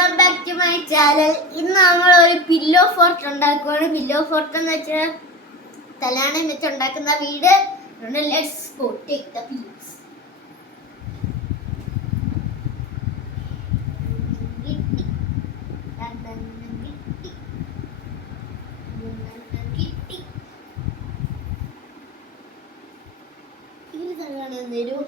Welcome back to my channel. ഇന്ന് നമ്മൾ ഒരു പില്ലോ ഫോർട്ട് ഉണ്ടാക്കുകയാണ്. പില്ലോ ഫോർട്ട് എന്ന് വെച്ചാൽ തലയാണ വെച്ച് ഉണ്ടാക്കുന്ന വീട്. Let's go take the pillows. ഈ തലയാണ തരൂ.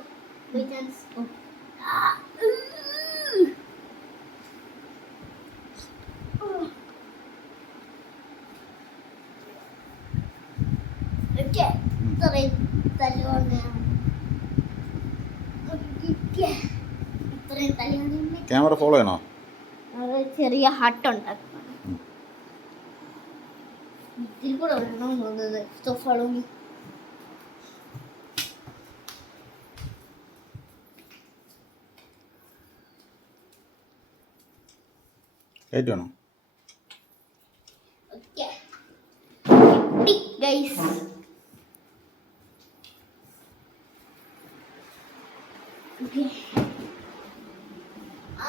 ക്യാമറ ഫോളോ ചെയ്യണോ? ചെറിയ ഹട്ട് ഉണ്ടാക്കണം. ഇതിൽ കൂടെ വരണം തോന്നുന്നത്. Follow me. കയറ്റണോ? ഓക്കേ ഗൈസ്,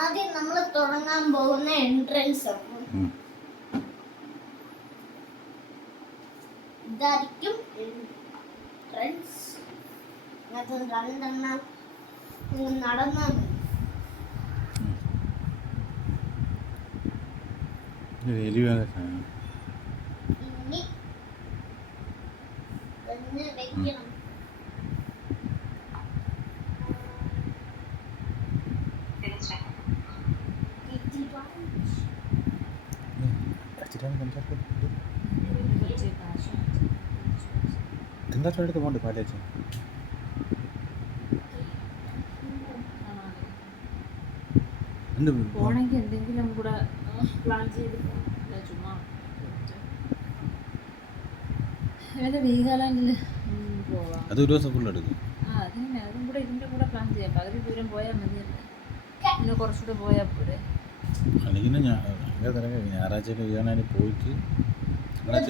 ആദ്യം നമ്മൾ തുടങ്ങാൻ പോകുന്ന എൻട്രൻസ് ആണ്. ഇതായിരിക്കും എൻട്രൻസ്. അങ്ങനത്തെ രണ്ടെണ്ണം നടന്നാൽ മതി. ഇനി ഒന്ന് വെക്കണം. തിങ്കളാഴ്ച പോകണ്ടേ പാലേച്ച്? പോണെങ്കിൽ എന്തെങ്കിലും കൂടെ പ്ലാൻ ചെയ്ത് ചുമ്മാ വീഗാലാൻഡിൽ പോവാം. അത് ഒരു ദിവസം ഫുൾ എടുക്കും. അതിനെ അതും കൂടെ ഇതിൻ്റെ കൂടെ പ്ലാൻ ചെയ്യാം. പകുതി ദൂരം പോയാൽ മതിയല്ലേ, പിന്നെ കുറച്ചുകൂടെ പോയാൽ പോരെ. അല്ലെങ്കിൽ ഞായറാഴ്ച വീഗാലാൻഡിൽ പോയിട്ട് തിങ്കളാഴ്ച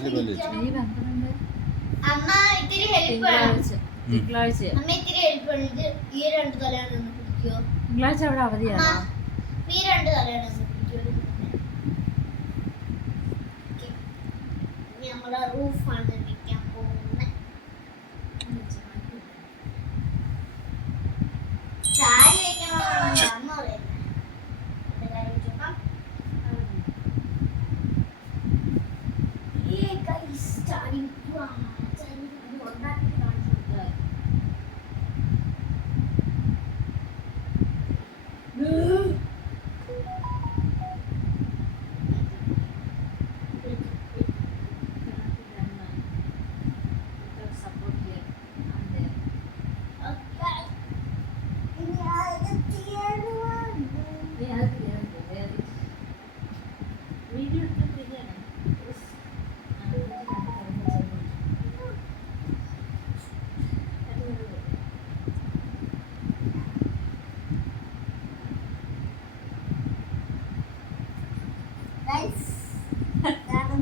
തിങ്കളാഴ്ച അവിടെ അവധിയാണോ? നമ്മളെ റൂഫാണ് വെക്കാൻ പോകുന്നത്. ചായ വെക്കണമെന്നാണ് അമ്മ പറയുന്നത്.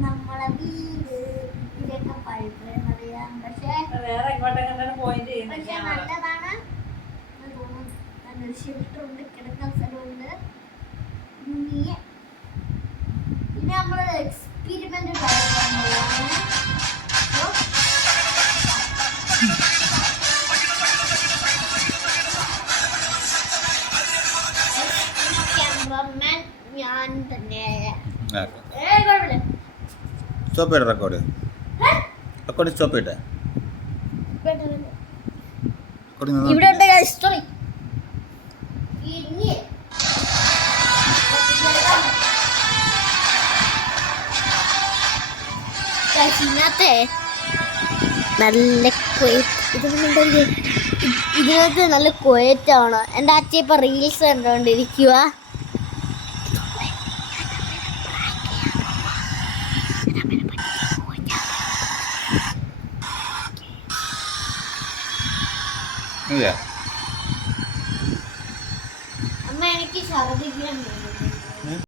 നമ്മളെ വീട് ഇതിലൊക്കെ പഴുപ്പറിയാം. പക്ഷേ നല്ലതാണ്. ഷെൽട്ടറുണ്ട്, കിടക്കാൻ സ്ഥലമുണ്ട്. പിന്നെ നമ്മള് എക്സ്പെരിമെന്റ് ക്യാമറമാൻ ഞാൻ തന്നെ. സ്റ്റോപ്പ് ചെയ്യട്ടെ, റെക്കോർഡ് സ്റ്റോപ്പ് ചെയ്യട്ടെ. ഇവിടെ ഉണ്ട് ഹിസ്റ്ററി. ഇതിനകത്ത് നല്ല ഇതിനകത്ത് നല്ല കൊയറ്റാണ്. എൻ്റെ അച്ഛൻ ഇപ്പൊ റീൽസ് കണ്ടുകൊണ്ടിരിക്കുക. അമ്മ എനിക്ക് ഛർദ്ദിക്കാൻ